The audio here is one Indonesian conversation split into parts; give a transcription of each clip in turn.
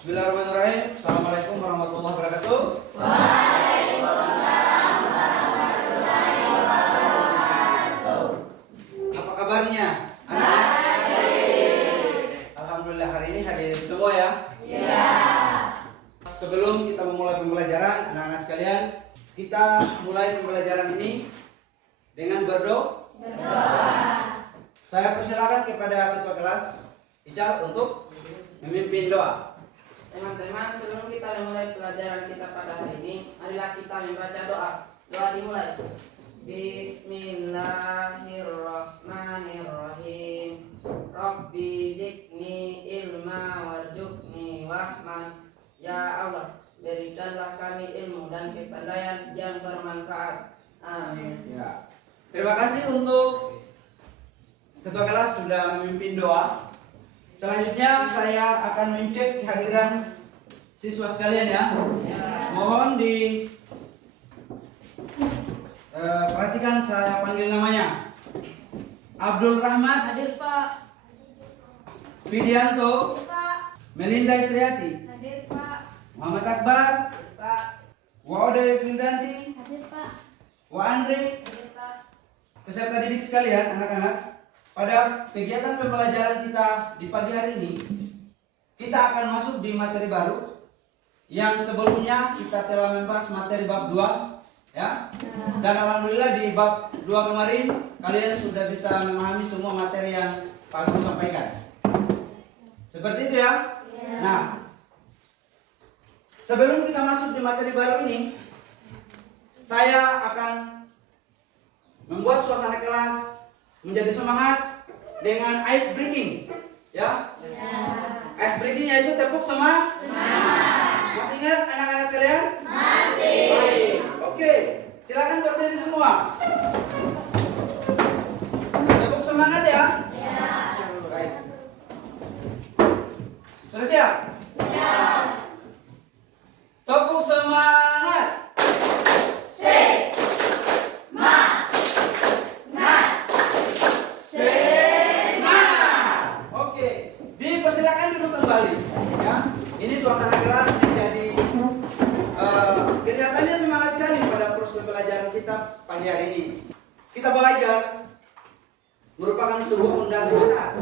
Bismillahirrahmanirrahim. Assalamualaikum warahmatullahi wabarakatuh. Waalaikumsalam warahmatullahi wabarakatuh. Apa kabarnya? Baik. Alhamdulillah hari ini hadir semua ya. Ya. Sebelum kita memulai pembelajaran, anak-anak sekalian, kita mulai pembelajaran ini dengan berdoa. Saya persilakan kepada ketua kelas Ical untuk memimpin doa. Teman-teman, sebelum kita memulai pelajaran kita pada hari ini, marilah kita membaca doa. Doa dimulai. Bismillahirrahmanirrahim. Rabbi zidni ilma warzuqni wahman. Ya Allah, berikanlah kami ilmu dan kepandaian yang bermanfaat. Amin. Ya. Terima kasih untuk ketua kelas sudah memimpin doa. Selanjutnya saya akan mencek kehadiran siswa sekalian ya. Mohon perhatikan saya panggil namanya. Abdul Rahman, Hadir Pak. Widianto, Pak. Melinda Isriati, Hadir Pak. Muhammad Akbar, Pak, Waode Fildanti, Hadir Pak. Wa Andre. Hadir Pak. Peserta didik sekalian, anak-anak, pada kegiatan pembelajaran kita di pagi hari ini, kita akan masuk di materi baru yang sebelumnya kita telah membahas materi bab 2 ya. Dan alhamdulillah di bab 2 kemarin kalian sudah bisa memahami semua materi yang Pak Guru sampaikan. Seperti itu ya. Nah, sebelum kita masuk di materi baru ini, saya akan membuat suasana kelas menjadi semangat dengan ice breaking, ya. Ice breaking yaitu tepuk semangat. Masih ingat anak-anak sekalian? Masih. Baik. Oke, silakan berdiri semua. Tepuk semangat ya. Baik. Sudah siap? Siap. Tepuk semangat. Suasana kelas menjadi kelihatannya semangat sekali pada proses pembelajaran kita pagi hari ini. Kita belajar merupakan sebuah fondasi besar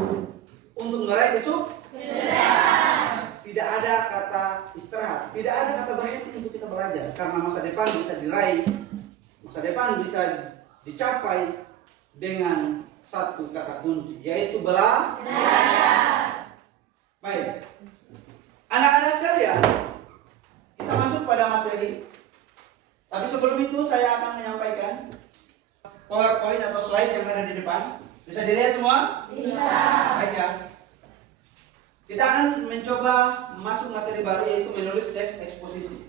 untuk meraih kesuksesan. Tidak ada kata istirahat, tidak ada kata berhenti untuk kita belajar karena masa depan bisa diraih, masa depan bisa dicapai dengan satu kata kunci yaitu belajar. Baik. Anak-anak sekalian, kita masuk pada materi. Tapi sebelum itu saya akan menyampaikan PowerPoint atau slide yang ada di depan. Bisa dilihat semua? Bisa. Baik ya. Kita akan mencoba masuk materi baru yaitu menulis teks eksposisi.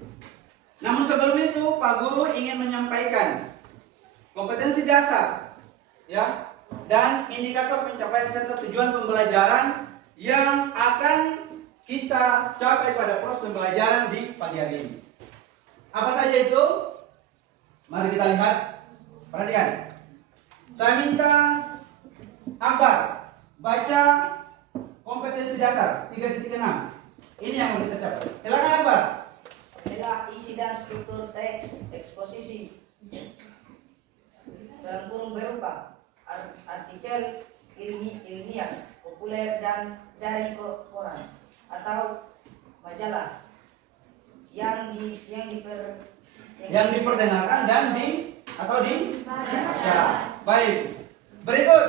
Namun sebelum itu Pak Guru ingin menyampaikan kompetensi dasar ya dan indikator pencapaian serta tujuan pembelajaran yang akan kita capai pada proses pembelajaran di pagi hari ini. Apa saja itu? Mari kita lihat. Perhatikan. Saya minta Akbar baca kompetensi dasar 3.6. Ini yang mau kita capai. Silakan Akbar. adalah isi dan struktur teks eksposisi dalam kurung berupa artikel ilmiah populer dan dari koran atau majalah yang diperdengarkan dan dibaca. Baik. Berikut.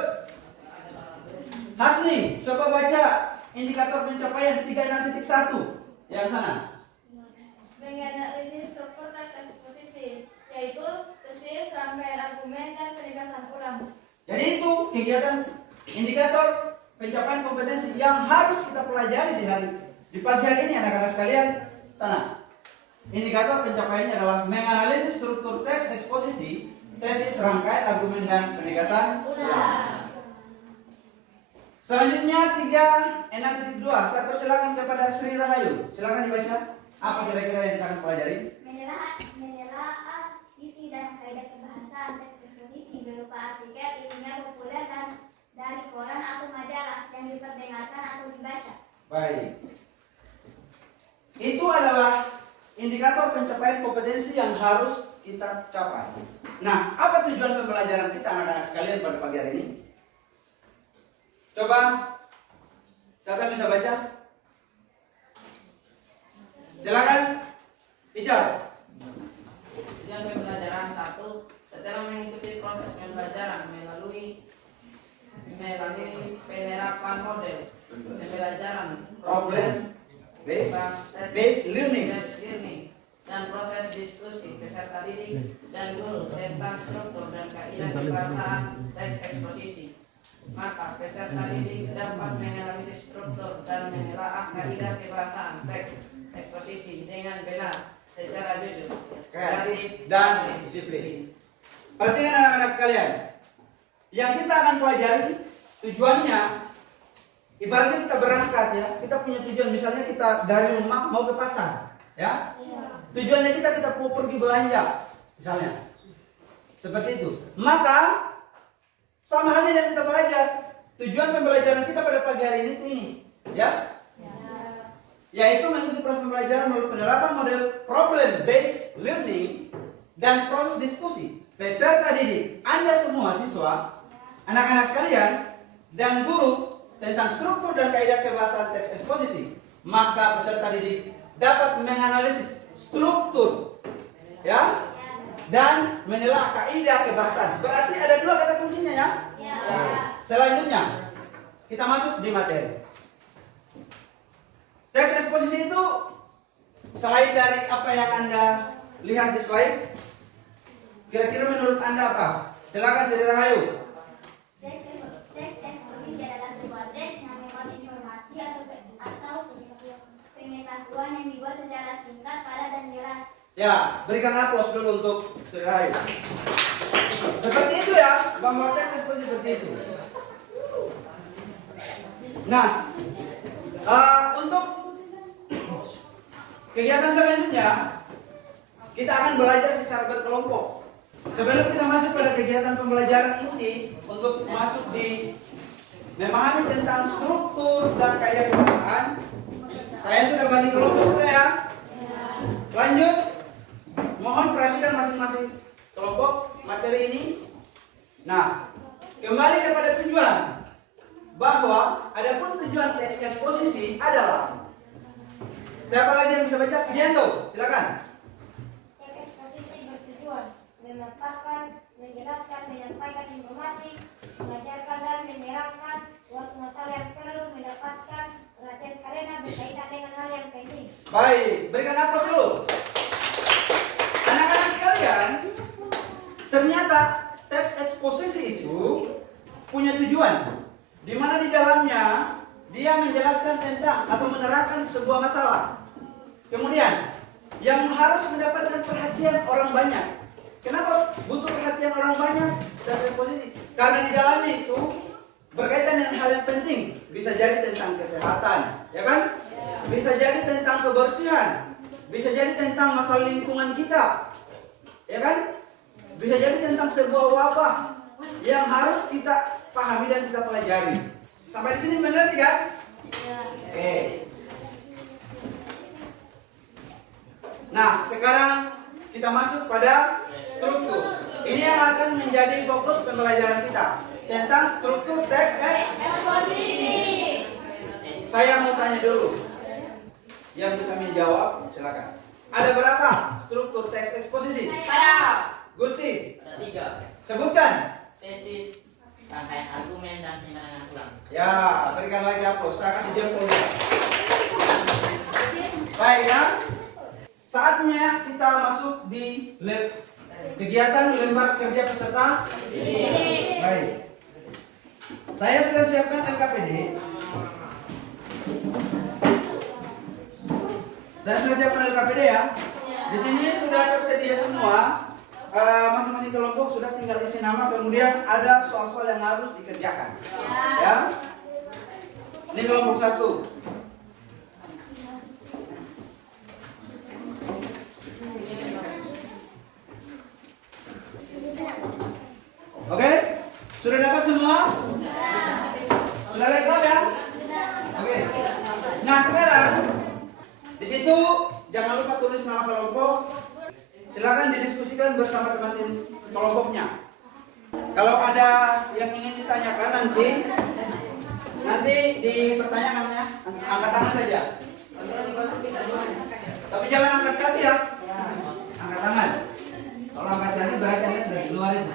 Hasni, coba baca indikator pencapaian 36.1 yang sana. Menganalisis struktur teks eksposisi, yaitu tesis, rangkaian argumen, dan penegasan ulang. Jadi itu kegiatan indikator pencapaian kompetensi yang harus kita pelajari di pagi hari ini anak-anak sekalian. Sana. Indikator pencapaiannya adalah menganalisis struktur teks eksposisi, tesis, rangkaian argumen dan penegasan ulang. Selanjutnya 3.6.2. Saya persilakan kepada Sri Rahayu. Silakan dibaca. Apa kira-kira yang kita akan pelajari? Menelaah isi dan kaidah kebahasaan teks eksposisi berupa artikel ilmiah populer dan dari koran atau majalah yang diperdengarkan atau dibaca. Baik. itu adalah indikator pencapaian kompetensi yang harus kita capai. Nah, apa tujuan pembelajaran kita anak-anak sekalian pada pagi hari ini? Coba, siapa yang bisa baca? Silakan, Ical. Tujuan pembelajaran 1. Setelah mengikuti proses pembelajaran melalui penerapan model pembelajaran Problem based learning. Dan proses diskusi peserta didik dan guru tentang struktur dan kaidah kebahasaan teks eksposisi. Maka peserta didik dapat menganalisis struktur dan menelaah kaidah kebahasaan teks eksposisi dengan benar secara jujur, Kreatif dan disiplin. Perhatikan anak-anak sekalian, yang kita akan pelajari tujuannya, ibaratnya kita berangkat ya, kita punya tujuan, misalnya kita dari rumah mau ke pasar, ya. Tujuannya kita mau pergi belanja, misalnya, seperti itu. Maka sama halnya yang kita belajar, tujuan pembelajaran kita pada pagi hari ini itu ini, ya, yaitu mengikuti proses pembelajaran melalui penerapan model problem based learning dan proses diskusi. Peserta didik, Anda semua siswa, anak-anak sekalian, dan guru tentang struktur dan kaidah kebahasaan teks eksposisi. Maka peserta didik dapat menganalisis struktur, ya, dan menelaah kaidah kebahasaan. Berarti ada dua kata kuncinya ya. Selanjutnya kita masuk di materi. Teks eksposisi itu selain dari apa yang Anda lihat di slide, kira-kira menurut Anda apa? Silakan Saudara Hayu. Teks eksposisi adalah sebuah teks yang memuat informasi atau pengetahuan yang dibuat secara singkat, padat, dan jelas. Ya, berikan aplaus dulu untuk Saudara Hayu. Seperti itu ya, bahwa teks eksposisi seperti itu. Nah, untuk kegiatan selanjutnya kita akan belajar secara berkelompok. Sebelum kita masuk pada kegiatan pembelajaran inti untuk masuk di memahami tentang struktur dan kaidah kebahasaan, saya sudah bagi kelompok sudah ya. Lanjut, mohon perhatikan masing-masing kelompok materi ini. Nah, kembali kepada tujuan, bahwa adapun tujuan teks eksposisi adalah, siapa lagi yang bisa baca? Fidianto, silakan. Teks eksposisi bertujuan memaparkan, menjelaskan, menyampaikan informasi, mengajarkan dan menerangkan suatu masalah yang perlu mendapatkan perhatian karena berkaitan dengan hal yang penting. Baik, berikan aplaus dulu. Anak-anak sekalian, ternyata teks eksposisi itu punya tujuan, di mana di dalamnya dia menjelaskan tentang atau menerangkan sebuah masalah. Kemudian yang harus mendapatkan perhatian orang banyak. Kenapa butuh perhatian orang banyak teks eksposisi? Karena di dalamnya itu berkaitan dengan hal yang penting. Bisa jadi tentang kesehatan, ya kan? Bisa jadi tentang kebersihan, bisa jadi tentang masalah lingkungan kita, ya kan? Bisa jadi tentang sebuah wabah yang harus kita pahami dan kita pelajari. Sampai di sini mengerti kan? Oke. Nah, sekarang kita masuk pada struktur. Ini yang akan menjadi fokus pembelajaran kita tentang struktur teks Eksposisi. Saya mau tanya dulu. Yang bisa menjawab, silakan. Ada berapa struktur teks eksposisi? Saya. Gusti, Ada 3. sebutkan. Tesis, rangkaian argumen, dan penerangan ulang. Ya, berikan lagi aplaus. Saya akan jempol. Baik ya. Saatnya kita masuk di kegiatan lembar kerja peserta. Baik. Saya sudah siapkan LKPD. Saya sudah siapkan LKPD ya. Di sini sudah tersedia semua. Masing-masing kelompok sudah tinggal isi nama, kemudian ada soal-soal yang harus dikerjakan. Ya. Ini kelompok 1. Oke? Sudah dapat semua? Sudah lengkap ya? Oke. Nah, sekarang di sini situ jangan lupa tulis nama kelompok. Silakan didiskusikan bersama teman-teman kelompoknya. Kalau ada yang ingin ditanyakan nanti dipertanyakan ya, angkat tangan saja. Tapi jangan angkat kaki ya. Angkat tangan. Kalau angkat kaki berarti Anda sudah di luar itu.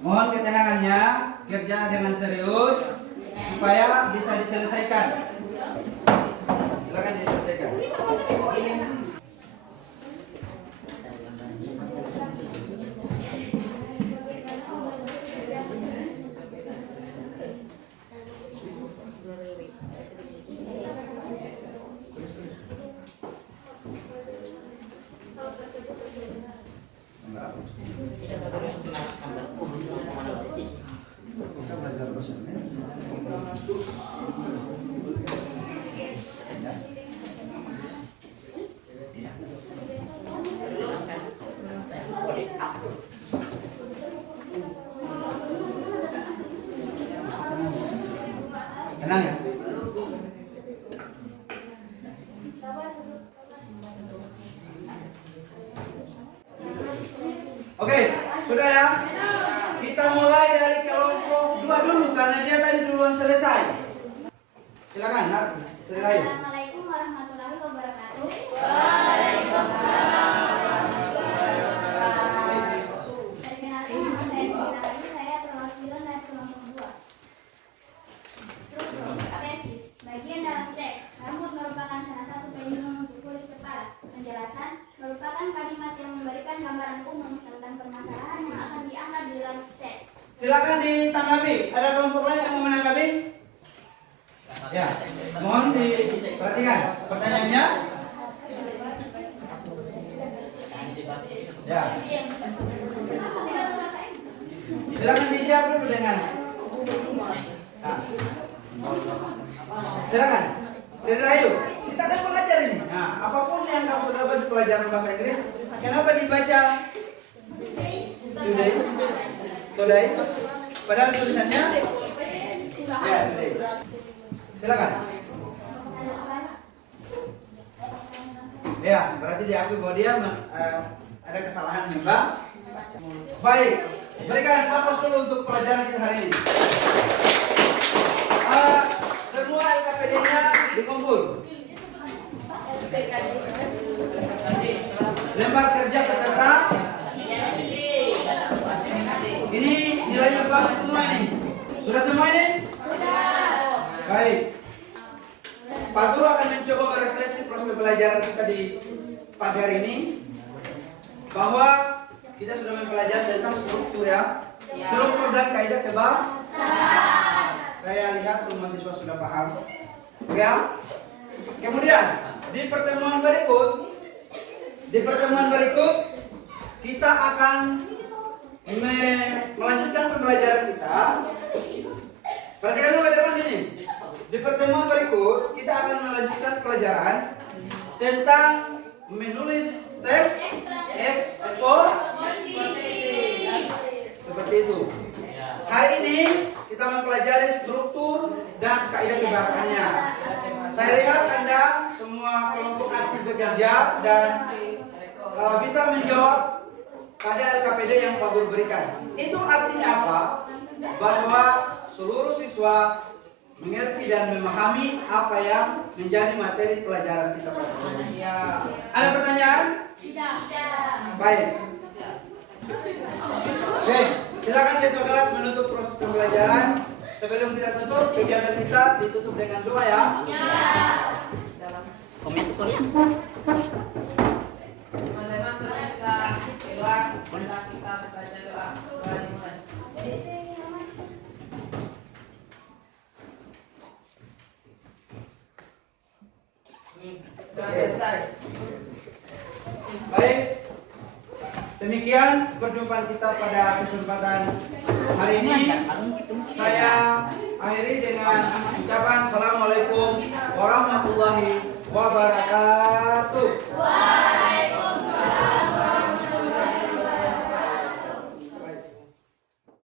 Mohon ketenangannya, kerja dengan serius supaya bisa diselesaikan. Silakan diselesaikan. Tenang ya. Oke, sudah ya. Kita mulai dari kelompok 2 dulu karena dia tadi duluan selesai. Silakan, Nak. Selesai. Assalamualaikum warahmatullahi wabarakatuh. Perkenalkan nama saya Sina Rayu, saya perwakilan dari kelompok 2. Struktur tesis. Bagian dalam teks. Rambut merupakan salah satu pelindung untuk kulit kepala. Penjelasan merupakan kalimat yang memberikan gambaran umum tentang permasalahan yang akan diangkat di dalam teks. Silakan ditanggapi. Ada kelompok lain yang mau menanggapi? Ya, mohon diperhatikan pertanyaannya. Ya, silakan dijawab dulu dengan. Nah. Silakan. Sri Rayu, kita kan belajar ini. Nah, apapun yang kamu sudah baca pelajaran bahasa Inggris, kenapa dibaca today? Today? Padahal tulisannya ya today. Silakan. Ya, berarti diakui bahwa dia ada kesalahan membaca. Baik, berikan aplaus dulu untuk pelajaran kita hari ini. Semua LKPD-nya dikumpul. Lembar kerja peserta. Ini nilainya bagus semua ini. Sudah semua ini? Baik. Pak Guru akan mencoba merefleksi proses pembelajaran kita di pagi hari ini, bahwa kita sudah mempelajari tentang struktur ya, struktur dan kaidah kebahasaan. Saya lihat semua siswa sudah paham, ya. Kemudian di pertemuan berikut kita akan melanjutkan pembelajaran kita. Perhatikan dulu ke depan sini. Di pertemuan berikut kita akan melanjutkan pelajaran tentang menulis teks eksposisi. Seperti itu. Hari ini kita mempelajari struktur dan kaidah kebahasaannya. Saya lihat Anda semua kelompok aktif bekerja dan bisa menjawab pada LKPD yang Pak Guru berikan. Itu artinya apa? Bahwa seluruh siswa mengerti dan memahami apa yang menjadi materi pelajaran kita pada hari ini. Ada pertanyaan? Tidak. Baik. Oke, silakan ketua kelas menutup proses pembelajaran. Sebelum kita tutup, kegiatan kita ditutup dengan doa ya. Teman-teman, sudah kita berdoa. Kita baca doa. Doa dimulai. Sudah selesai. Baik. Demikian perjumpaan kita pada kesempatan hari ini. Saya akhiri dengan ucapan Assalamualaikum warahmatullahi wabarakatuh.